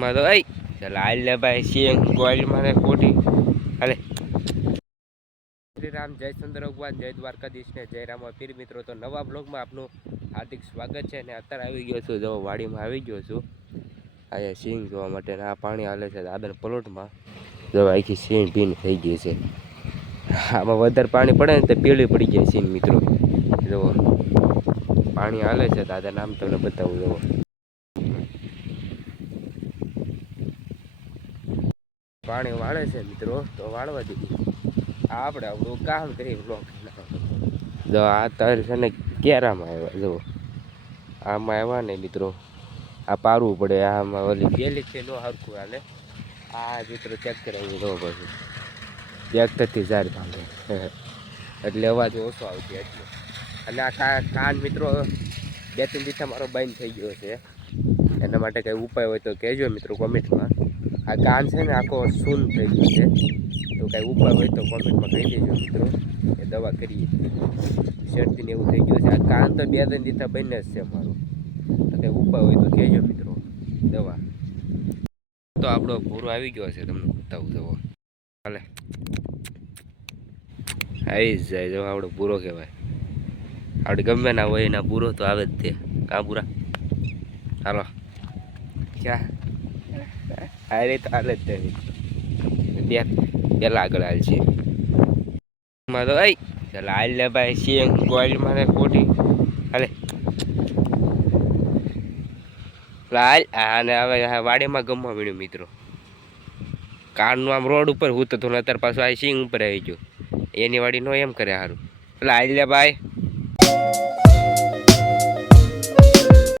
માં તો ચાલ હાલ લે ભાઈ સિંગ ગોળ મારે કોટી હાલે. શ્રી રામ, જય ચંદ્ર ભગવાન, જય દ્વારકાધીશ ને જય રામ પીર. મિત્રો તો નવા બ્લોગમાં આપનું હાર્દિક સ્વાગત છે. અને અત્યારે આવી ગયો છું, જો વાડીમાં આવી ગયો છું અહીંયા સિંગ જોવા માટે. આ પાણી હાલે છે દાદર પ્લોટમાં, જો આખી સિંગ ભીન થઈ ગઈ છે. આમાં વધારે પાણી પડે ને તો પીળી પડી જાય સિંગ. મિત્રો જુઓ પાણી હાલે છે દાદા, નામ તમને બતાવું. જુઓ પાણી વાળે છે મિત્રો, તો વાળવા દીધું. આપણે આપણું કામ કરી બ્લોક. જો આ તાર છે ને કેરામાં આવ્યા, જુઓ આમાં આવ્યા ને મિત્રો, આ પારવું પડે. આમાં ઓલી પેલી છે નો હરખું હાલે. આ મિત્રો ચેક કરાવી દો પછી ટ્રેક્ટરથી ઝાર ભાંગે એટલે અવાજ ઓછો આવશે એટલે. અને આ કાન મિત્રો 2-3 દિવસ મારો બંધ થઈ ગયો છે, એના માટે કંઈ ઉપાય હોય તો કહેજો મિત્રો કોમેન્ટમાં. આ કાન છે ને આખો સૂન થઈ ગયો છે, તો કાંઈ ઉપાય હોય તો કોમેન્ટમાં કહી દેજો મિત્રો, એ દવા કરીએ. શરદીને એવું થઈ ગયું છે. આ કાન તો 2-3 દિવસ બંને જ છે મારું, તો કંઈ ઉપાય હોય તો કહેજો મિત્રો દવા. તો આપણો ભૂરો આવી ગયો છે, તમને બતાવું. જવો હાલે આવી જ જાય. જો આપણો પૂરો કહેવાય. આપણે ગમે ના હોય એના પૂરો તો આવે જ તે. કા પૂરા હાલો ક્યાં હારે તો હાલે જ તે. પેલા આગળ હાલ છે માં તો ચાલ હાલ લે ભાઈ સિંગ ગોળ મારે કોટી હાલે હાલ. અને હવે વાડીમાં ગમવા મળ્યું મિત્રો. કારનું આમ રોડ ઉપર હું તો અત્યારે પાછું આ સિંગ ઉપર આવી ગયો. એની વાડી નો એમ કરે સારું. એટલે હાલ લે ભાઈ.